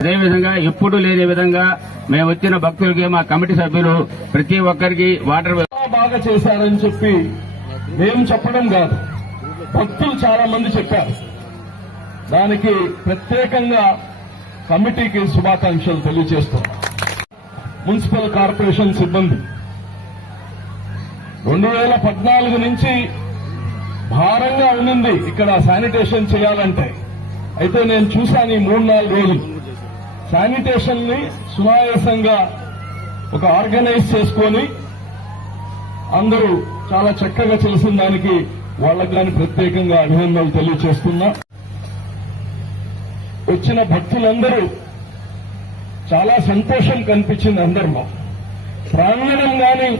అదేవిధంగా ఎప్పుడు లేని విధంగా మేము వచ్చిన భక్తులకి మా కమిటీ సభ్యులు ప్రతి ఒక్కరికి వాటర్ బాగా చేశారని చెప్పి మేము చెప్పడం కాదు. భక్తులు చాలా మంది చెప్పారు. దానికి ప్రత్యేకంగా కమిటీకి శుభాకాంక్షలు తెలియజేస్తాం. మున్సిపల్ కార్పొరేషన్ సిబ్బంది రెండు వేల పద్నాలుగు నుంచి భారంగా ఉన్నింది ఇక్కడ శానిటేషన్ చేయాలంటే. అయితే నేను చూశాను ఈ మూడు నాలుగు రోజులు. శానిటేషన్ని సునాయాసంగా ఒక ఆర్గనైజ్ చేసుకొని అందరూ చాలా చక్కగా చేసిన దానికి వాళ్ళకి కానీ ప్రత్యేకంగా అభినందనలు తెలియచేస్తున్నా. వచ్చిన భక్తులందరూ చాలా సంతోషం కనిపించింది అందరిలో. ప్రాంగణం గాని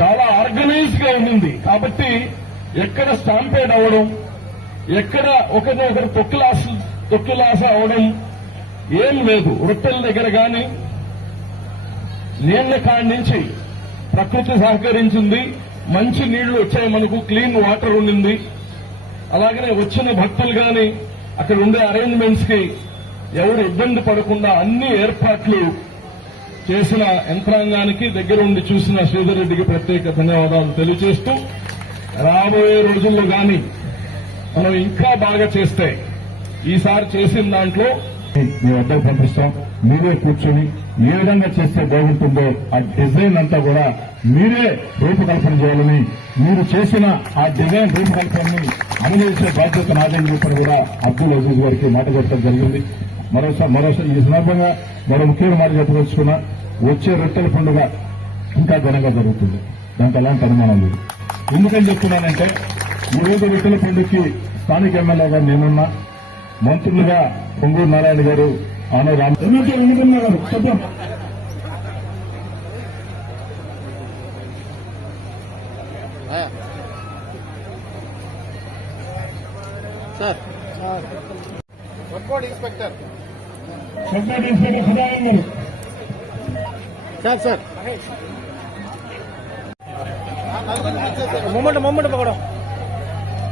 చాలా ఆర్గనైజ్గా ఉండింది. కాబట్టి ఎక్కడ స్టాంపేడ్ అవ్వడం ఎక్కడ ఒకరినొకరు తొక్కులాస తొక్కులాస అవడం ఏం లేదు. వృత్తుల దగ్గర గాని నీళ్ళ కాడి నుంచి ప్రకృతి సహకరించింది. మంచి నీళ్ళు వచ్చాయి మనకు. క్లీన్ వాటర్ ఉండింది. అలాగనే వచ్చిన భక్తులు గాని అక్కడ ఉండే అరేంజ్మెంట్స్కి ఎవరు ఇబ్బంది పడకుండా అన్ని ఏర్పాట్లు చేసిన యంత్రాంగానికి దగ్గర ఉండి చూసిన శ్రీధర్ రెడ్డికి ప్రత్యేక ధన్యవాదాలు తెలియజేస్తూ రాబోయే రోజుల్లో గాని మనం ఇంకా బాగా చేస్తే ఈసారి చేసిన దాంట్లో మీ వద్దకు పంపిస్తాం. మీరే కూర్చొని ఏ విధంగా చేస్తే బాగుంటుందో ఆ డిజైన్ అంతా కూడా మీరే రూపకల్పన చేయాలని మీరు చేసిన ఆ డిజైన్ రూపకల్పనని అమలు చేసే బాధ్యత నాదని చెప్పని కూడా అబ్దుల్ అజీజ్ గారికి మాట చెప్పడం జరిగింది. మరోసారి మరోసారి ఈ సందర్భంగా మరో ముఖ్యమైన మాట చెప్పదలుచుకున్నా వచ్చే రొట్టెల పండుగ ఇంకా ఘనంగా జరుగుతుంది. దానికి ఎలాంటి అనుమానం లేదు. ఎందుకని చెప్తున్నానంటే ఈ రోజు రొట్టెల పండుగకి స్థానిక ఎమ్మెల్యేగా నేనున్నా. మంత్రులుగా పొంగూరు నారాయణ గారు ఆనో రామ్ గారు చెప్పండి sir workout inspector secretary inspector Sadananda గారు సార్ సార్ मोमेंट मोमेंट पकड़ो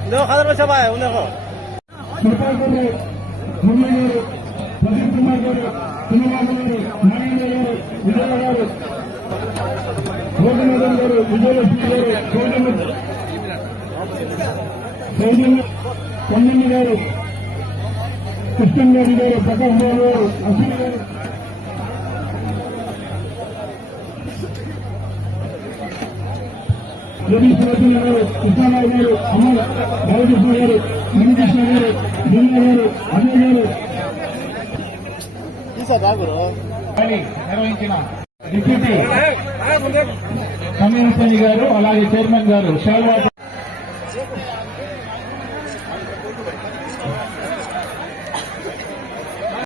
देखो खादर में सब आए उन देखो సుభాష్ గారు మురళి గారు ప్రదీప్ కుమార్ గారు శ్రీనివాస గారు నారాయణ గారు విజయ గారు గోపినాథన్ గారు విజయలక్ష్మి గారు సౌజన్య సౌజన్య పొన్నమ్మ గారు కృష్ణన్ గారు ప్రకాశ్ బాబు గారు అశ్విని గారు జగదీష్ గారు కృష్ణారావు గారు అమ్మ బాలకృష్ణ గారు మునికృష్ణ గారు దుర్గా గారు గారు. నిర్వహించిన డిప్యూటీ కమ్యూనిస్ట్ గారు అలాగే చైర్మన్ గారు షాల్వా